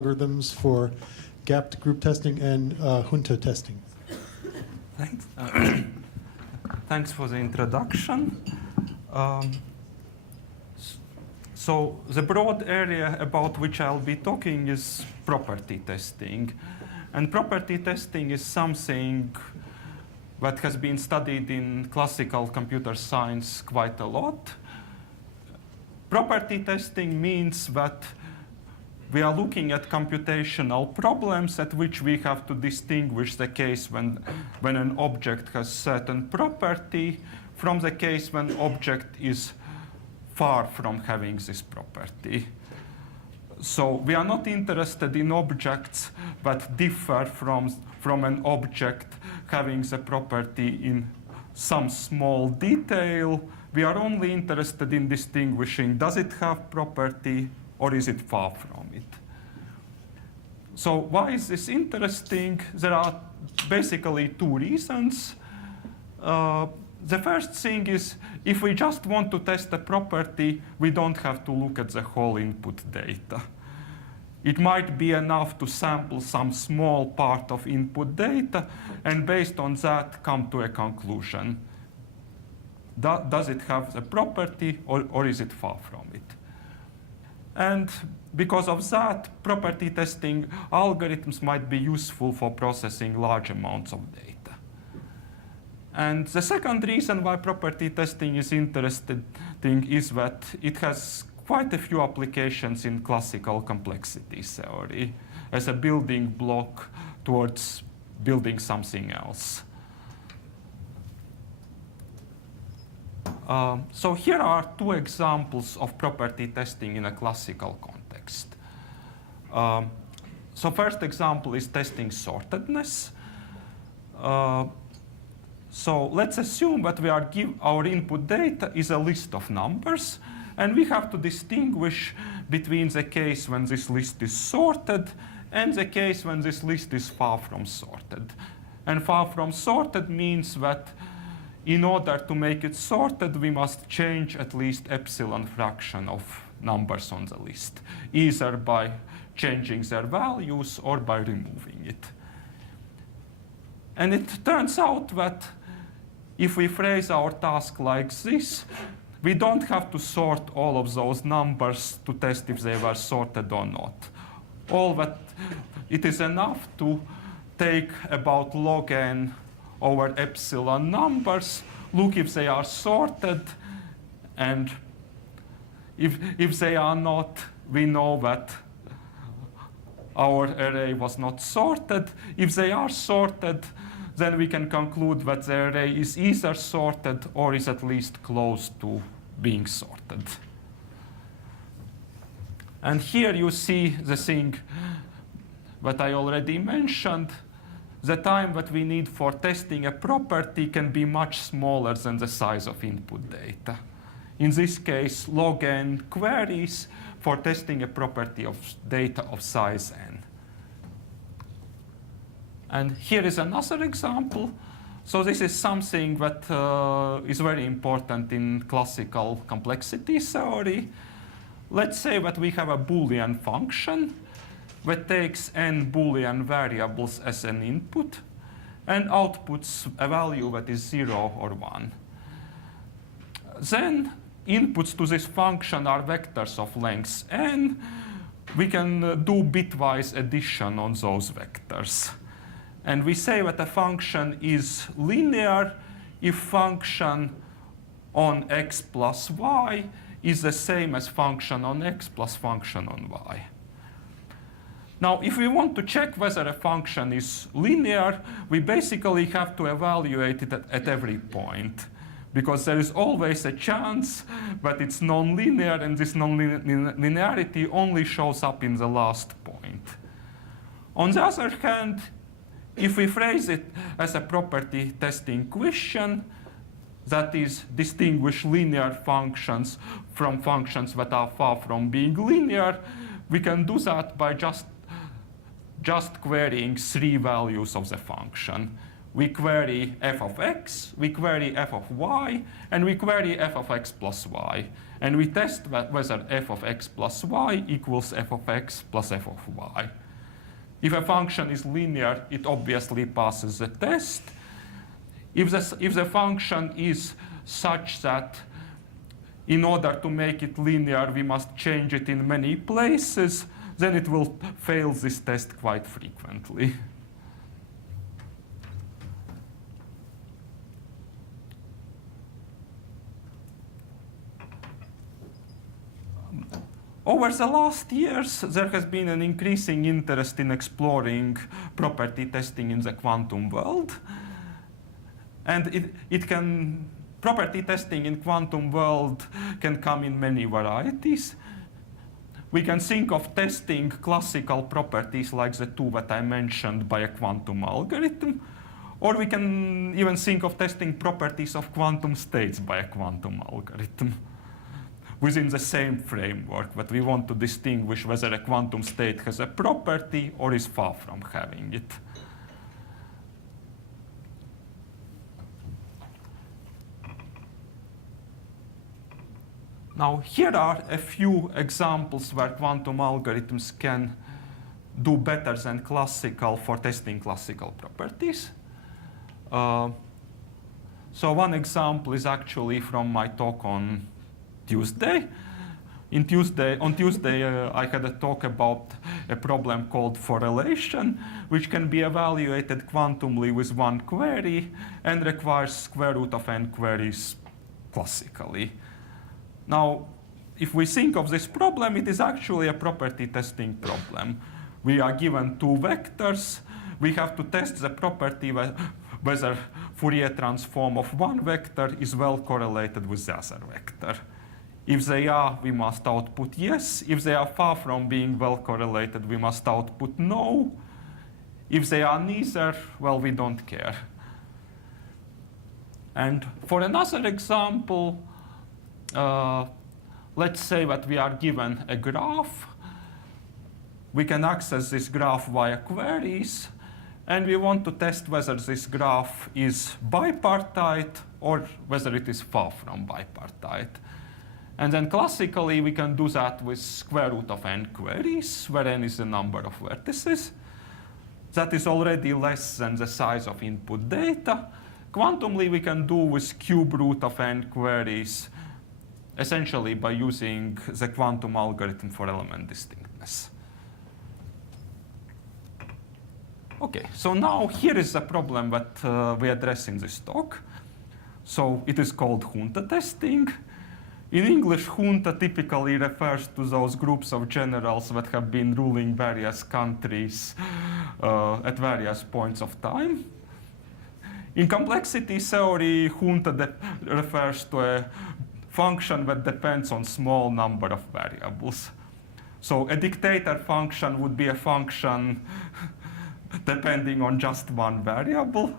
algorithms for gapped group testing and junta testing. Thanks. Thanks for the introduction. So the broad area about which I'll be talking is property testing. And property testing is something that has been studied in classical computer science quite a lot. Property testing means that we are looking at computational problems at which we have to distinguish the case when an object has certain property from the case when object is far from having this property. So we are not interested in objects that differ from an object having the property in some small detail. We are only interested in distinguishing, does it have property or is it far from it? So why is this interesting? There are basically two reasons. The first thing is, if we just want to test a property, we don't have to look at the whole input data. It might be enough to sample some small part of input data, and based on that, come to a conclusion. Does it have the property, or is it far from it? And because of that, property testing algorithms might be useful for processing large amounts of data. And the second reason why property testing is interesting is that it has quite a few applications in classical complexity theory as a building block towards building something else. So here are two examples of property testing in a classical context. So first example is testing sortedness. So let's assume that our input data is a list of numbers, and we have to distinguish between the case when this list is sorted and the case when this list is far from sorted. And far from sorted means that in order to make it sorted, we must change at least epsilon fraction of numbers on the list, either by changing their values or by removing it. And it turns out that if we phrase our task like this, we don't have to sort all of those numbers to test if they were sorted or not. It is enough to take about log n over epsilon numbers, look if they are sorted, and if they are not, we know that our array was not sorted. If they are sorted, then we can conclude that the array is either sorted or is at least close to being sorted. And here you see the thing that I already mentioned. The time that we need for testing a property can be much smaller than the size of input data. In this case, log n queries for testing a property of data of size n. And here is another example. So this is something that is very important in classical complexity theory. Let's say that we have a Boolean function that takes n Boolean variables as an input and outputs a value that is 0 or 1. Then inputs to this function are vectors of length n. We can do bitwise addition on those vectors. And we say that a function is linear if function on x plus y is the same as function on x plus function on y. Now, if we want to check whether a function is linear, we basically have to evaluate it at every point, because there is always a chance that it's nonlinear, and this nonlinearity only shows up in the last point. On the other hand, if we phrase it as a property testing question, that is, distinguish linear functions from functions that are far from being linear, we can do that by just querying 3 values of the function. we query f of x, we query f of y, and we query f of x plus y. And we test whether f of x plus y equals f of x plus f of y. If a function is linear, it obviously passes the test. If the function is such that in order to make it linear, we must change it in many places, then it will fail this test quite frequently. Over the last years, there has been an increasing interest in exploring property testing in the quantum world. And property testing in quantum world can come in many varieties. We can think of testing classical properties like the two that I mentioned by a quantum algorithm, or we can even think of testing properties of quantum states by a quantum algorithm within the same framework, but we want to distinguish whether a quantum state has a property or is far from having it. Now, here are a few examples where quantum algorithms can do better than classical for testing classical properties. So one example is actually from my talk on Tuesday. On Tuesday, I had a talk about a problem called correlation, which can be evaluated quantumly with one query and requires square root of n queries classically. Now, if we think of this problem, it is actually a property testing problem. We are given two vectors. We have to test the property whether Fourier transform of one vector is well correlated with the other vector. If they are, we must output yes. If they are far from being well correlated, we must output no. If they are neither, well, we don't care. And for another example, let's say that we are given a graph. We can access this graph via queries, and we want to test whether this graph is bipartite or whether it is far from bipartite. And then classically, we can do that with square root of n queries, where n is the number of vertices. That is already less than the size of input data. Quantumly, we can do with cube root of n queries, essentially by using the quantum algorithm for element distinctness. OK, so now here is the problem that we address in this talk. So it is called junta testing. In English, junta typically refers to those groups of generals that have been ruling various countries at various points of time. In complexity theory, junta refers to a function that depends on small number of variables. So a dictator function would be a function depending on just one variable,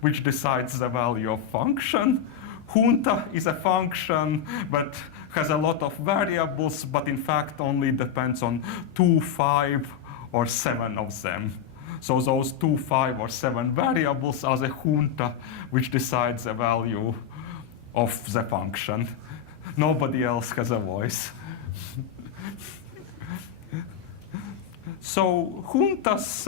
which decides the value of function. Junta is a function that has a lot of variables, but in fact only depends on 2, 5, or 7 of them. So those 2, 5, or 7 variables are the junta which decides the value of the function. Nobody else has a voice. So juntas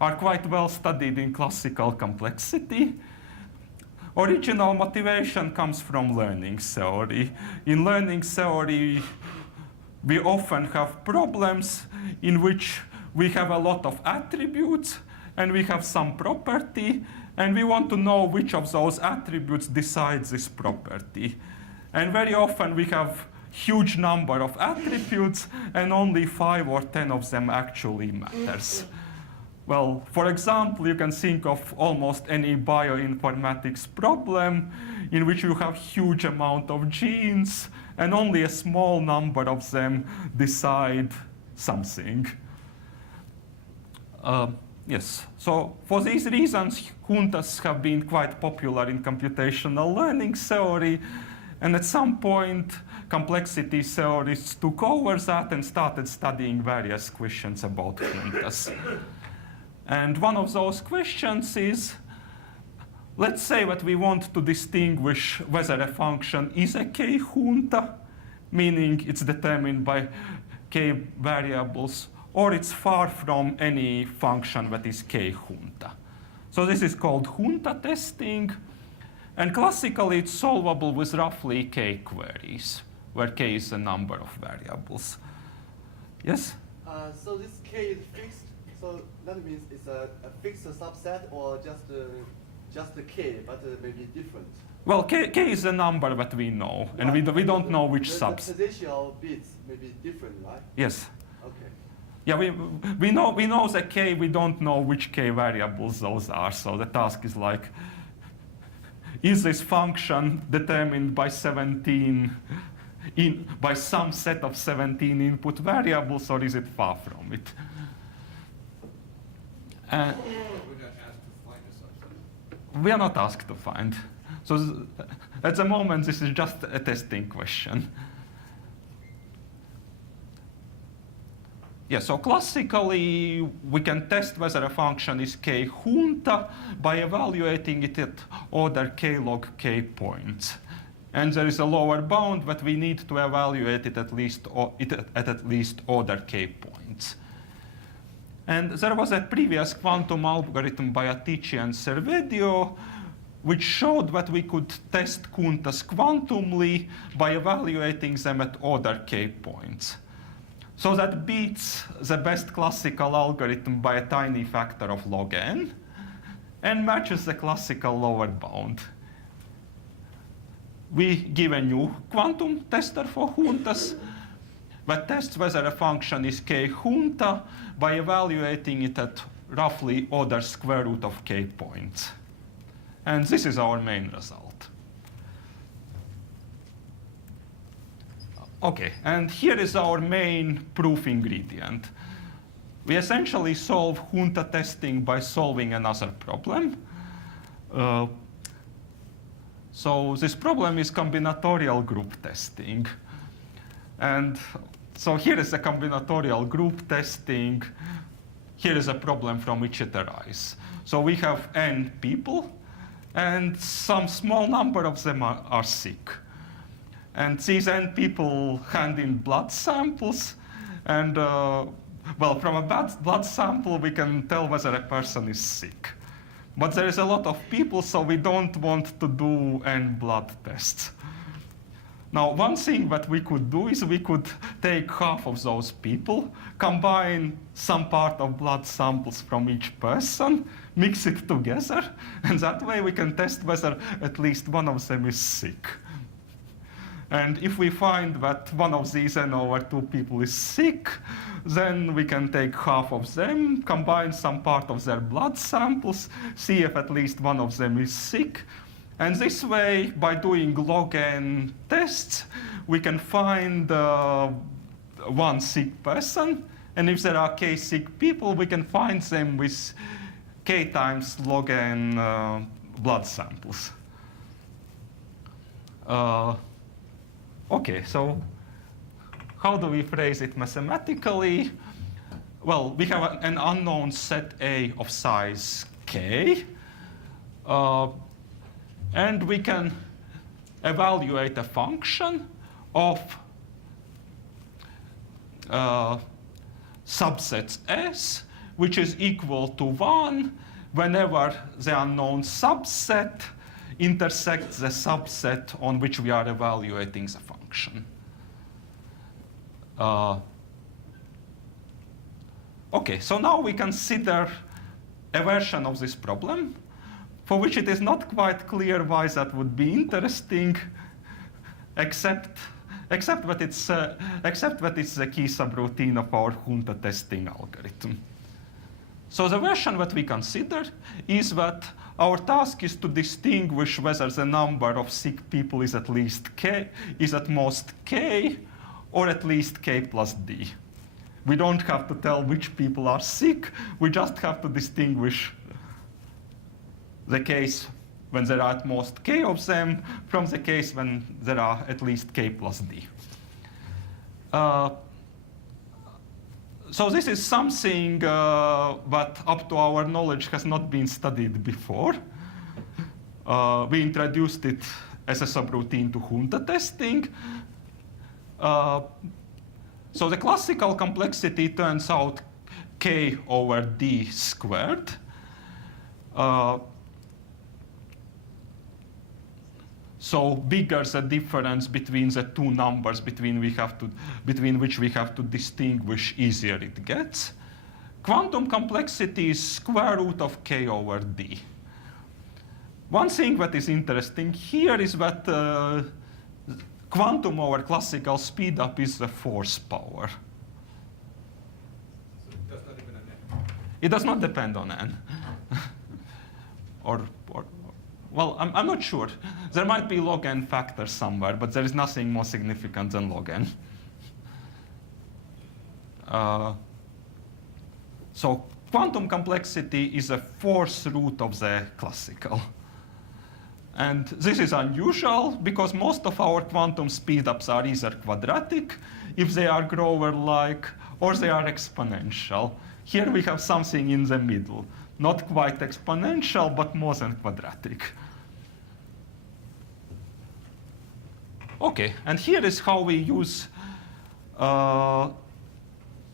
are quite well studied in classical complexity. Original motivation comes from learning theory. In learning theory, we often have problems in which we have a lot of attributes and we have some property, and we want to know which of those attributes decides this property. And very often we have huge number of attributes and only 5 or 10 of them actually matters. Well, for example, you can think of almost any bioinformatics problem in which you have huge amount of genes and only a small number of them decide something. Yes, so for these reasons, juntas have been quite popular in computational learning theory, and at some point, complexity theorists took over that and started studying various questions about juntas. And one of those questions is, let's say that we want to distinguish whether a function is a k-junta, meaning it's determined by k variables, or it's far from any function that is k-junta. So this is called junta testing. And classically, it's solvable with roughly k queries, where k is the number of variables. Yes? So this k is fixed. So that means it's a fixed subset, or just a k, but maybe different. Well, k is a number that we know, and we don't know which subset. The position of bits may be different, right? Yes. Okay. Yeah, we know the k. We don't know which k variables those are. So the task is like, is this function determined by 17 by some set of 17 input variables, or is it far from it? We're not asked to find a subset. We are not asked to find. So at the moment, this is just a testing question. Yeah, so classically, we can test whether a function is k-junta by evaluating it at order k log k points. And there is a lower bound that we need to evaluate it at least order k points. And there was a previous quantum algorithm by Atici and Servedio, which showed that we could test juntas quantumly by evaluating them at order k points. So that beats the best classical algorithm by a tiny factor of log n, and matches the classical lower bound. We give a new quantum tester for juntas that tests whether a function is k-junta by evaluating it at roughly order square root of k points. And this is our main result. OK, and here is our main proof ingredient. We essentially solve junta testing by solving another problem. So this problem is combinatorial group testing. And so here is a combinatorial group testing. Here is a problem from which it arises. So we have n people, and some small number of them are sick. And these n people hand in blood samples. And well, from a blood sample, we can tell whether a person is sick. But there is a lot of people, so we don't want to do n blood tests. Now, one thing that we could do is we could take half of those people, combine some part of blood samples from each person, mix it together, and that way we can test whether at least one of them is sick. And if we find that one of these n over 2 people is sick, then we can take half of them, combine some part of their blood samples, see if at least one of them is sick. And this way, by doing log n tests, we can find one sick person. And if there are k sick people, we can find them with k times log n blood samples. OK, so how do we phrase it mathematically? Well, we have an unknown set A of size k. And we can evaluate a function of subsets S, which is equal to 1 whenever the unknown subset intersects the subset on which we are evaluating the function. OK, so now we consider a version of this problem for which it is not quite clear why that would be interesting, except that it's the key subroutine of our junta testing algorithm. So the version that we consider is that our task is to distinguish whether the number of sick people is at least k, is at most k, or at least k plus d. We don't have to tell which people are sick. We just have to distinguish the case when there are at most k of them from the case when there are at least k plus d. So this is something that, up to our knowledge, has not been studied before. We introduced it as a subroutine to junta testing. So the classical complexity turns out k over d squared. So bigger the difference between the two numbers between which we have to distinguish, easier it gets. Quantum complexity is square root of k over d. One thing that is interesting here is that quantum over classical speedup is the force power. So it does not depend on n. It does not depend on n. Well, I'm not sure. There might be log n factor somewhere, but there is nothing more significant than log n. So quantum complexity is a fourth root of the classical. And this is unusual because most of our quantum speedups are either quadratic, if they are Grover-like, or they are exponential. Here we have something in the middle. Not quite exponential, but more than quadratic. OK, and here is how we use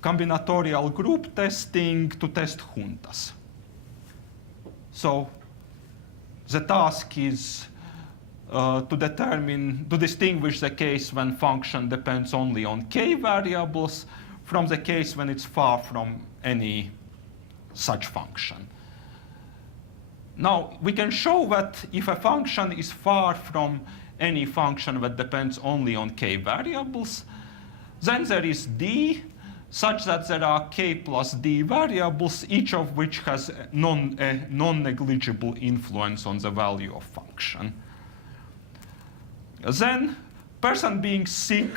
combinatorial group testing to test juntas. So the task is to distinguish the case when function depends only on k variables from the case when it's far from any such function. Now, we can show that if a function is far from any function that depends only on k variables, then there is d such that there are k plus d variables, each of which has a non-negligible influence on the value of function. Then, person being sick,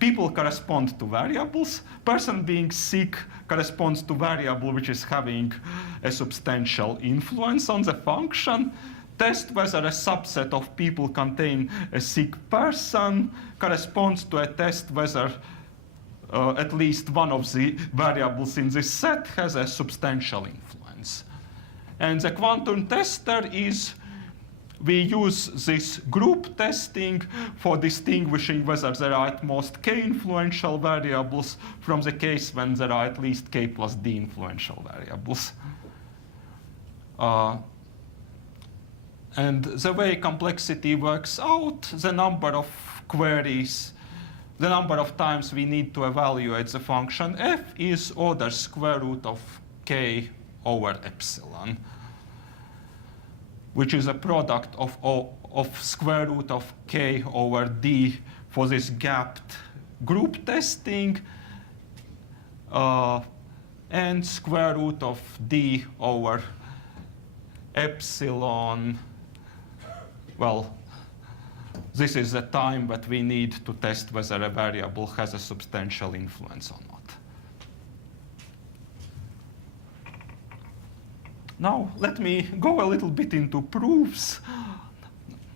people correspond to variables. Person being sick corresponds to variable which is having a substantial influence on the function. Test whether a subset of people contain a sick person corresponds to a test whether at least one of the variables in this set has a substantial influence. And the quantum tester is, we use this group testing for distinguishing whether there are at most k influential variables from the case when there are at least k plus d influential variables. And the way complexity works out, the number of queries, the number of times we need to evaluate the function f is order square root of k over epsilon, which is a product of square root of k over d for this gapped group testing, and square root of d over epsilon. Well, this is the time that we need to test whether a variable has a substantial influence or not. Now, let me go a little bit into proofs.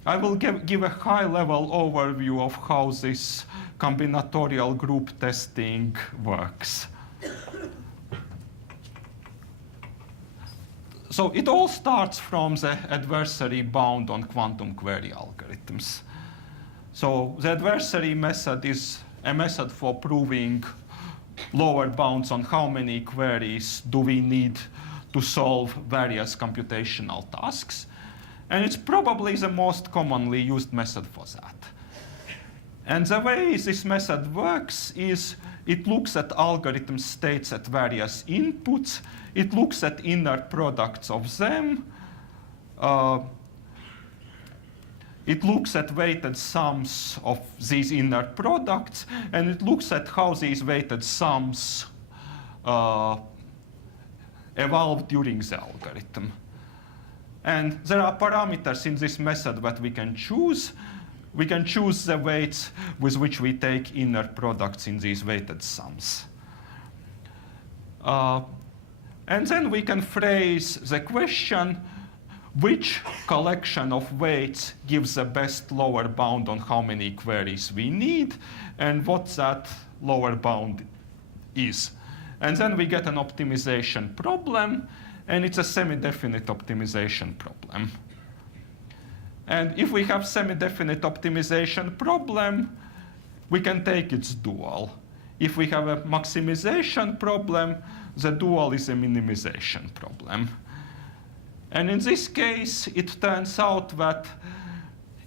I will give a high-level overview of how this combinatorial group testing works. So it all starts from the adversary bound on quantum query algorithms. So the adversary method is a method for proving lower bounds on how many queries do we need to solve various computational tasks. And it's probably the most commonly used method for that. And the way this method works is it looks at algorithm states at various inputs. It looks at inner products of them. It looks at weighted sums of these inner products, and it looks at how these weighted sums evolve during the algorithm. And there are parameters in this method that we can choose. We can choose the weights with which we take inner products in these weighted sums. And then we can phrase the question, which collection of weights gives the best lower bound on how many queries we need, and what that lower bound is. And then we get an optimization problem, and it's a semi-definite optimization problem. And if we have semi-definite optimization problem, we can take its dual. If we have a maximization problem, the dual is a minimization problem. And in this case, it turns out that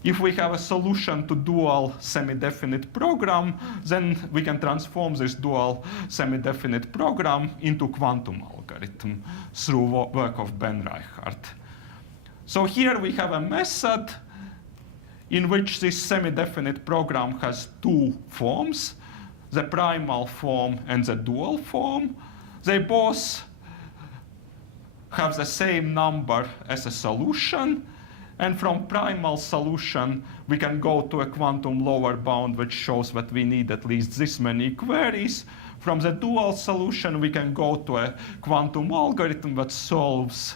if we have a solution to dual semi-definite program, then we can transform this dual semi-definite program into quantum algorithm through work of Ben Reichardt. So here we have a method in which this semi-definite program has two forms, the primal form and the dual form. They both have the same number as a solution. And from primal solution, we can go to a quantum lower bound, which shows that we need at least this many queries. From the dual solution, we can go to a quantum algorithm that solves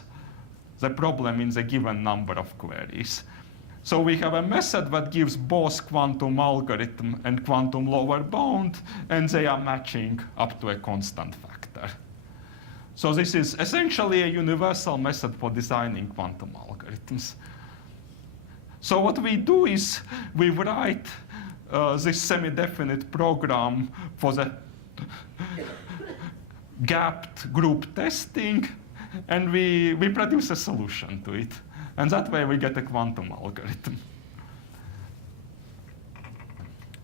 the problem in the given number of queries. So we have a method that gives both quantum algorithm and quantum lower bound, and they are matching up to a constant factor. So this is essentially a universal method for designing quantum algorithms. So what we do is we write this semi-definite program for the gapped group testing, and we produce a solution to it. And that way we get a quantum algorithm.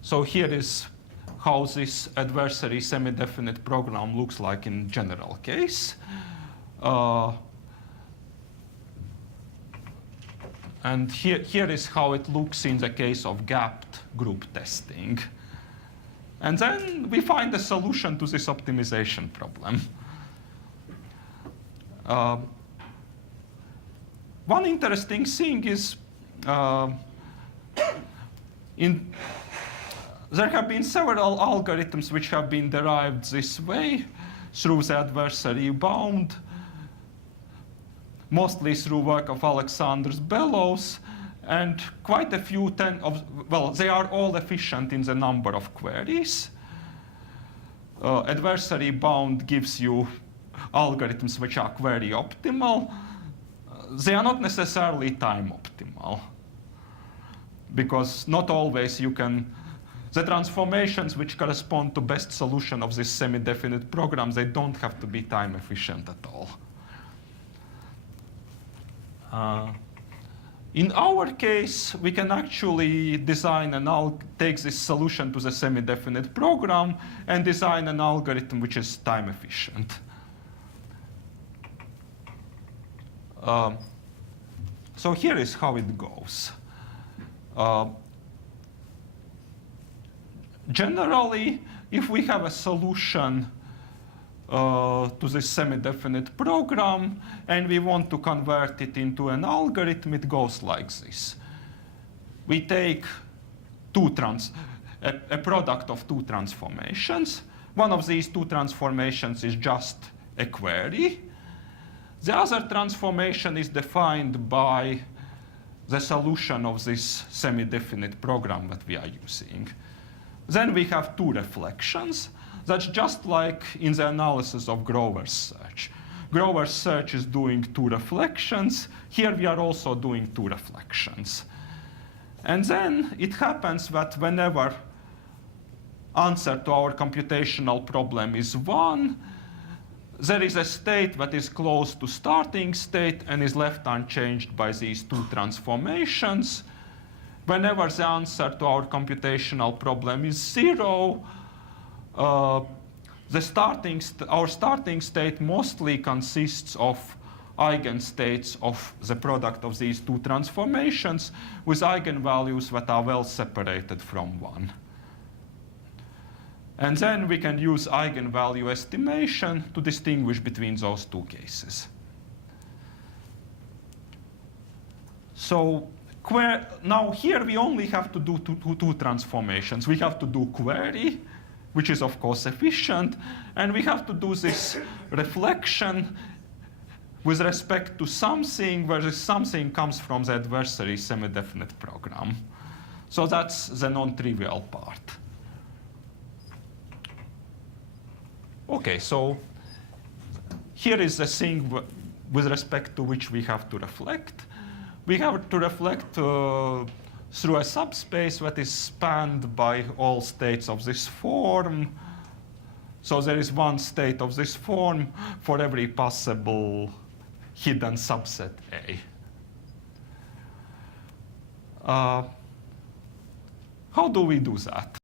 So here is how this adversary semi-definite program looks like in general case. And here is how it looks in the case of gapped group testing. And then we find a solution to this optimization problem. One interesting thing is there have been several algorithms which have been derived this way through the adversary bound, mostly through work of Aleksandrs, Belovs, and quite a few they are all efficient in the number of queries. Adversary bound gives you algorithms which are query optimal. They are not necessarily time optimal, because not always you can, the transformations which correspond to best solution of this semi-definite program, they don't have to be time efficient at all. In our case, we can actually design take this solution to the semi-definite program and design an algorithm which is time efficient. So here is how it goes. Generally, if we have a solution to this semi-definite program and we want to convert it into an algorithm, it goes like this. We take a product of two transformations. One of these two transformations is just a query. The other transformation is defined by the solution of this semi-definite program that we are using. Then we have two reflections. That's just like in the analysis of Grover's search. Grover's search is doing two reflections. Here we are also doing two reflections. And then it happens that whenever answer to our computational problem is 1, there is a state that is close to starting state and is left unchanged by these two transformations. Whenever the answer to our computational problem is 0, our starting state mostly consists of eigenstates of the product of these two transformations with eigenvalues that are well separated from 1. And then we can use eigenvalue estimation to distinguish between those two cases. So now here we only have to do two transformations. We have to do query, which is of course efficient, and we have to do this reflection with respect to something where this something comes from the adversary semi-definite program. So that's the non-trivial part. Okay, so here is the thing with respect to which we have to reflect. We have to reflect through a subspace that is spanned by all states of this form. So there is one state of this form for every possible hidden subset A. How do we do that?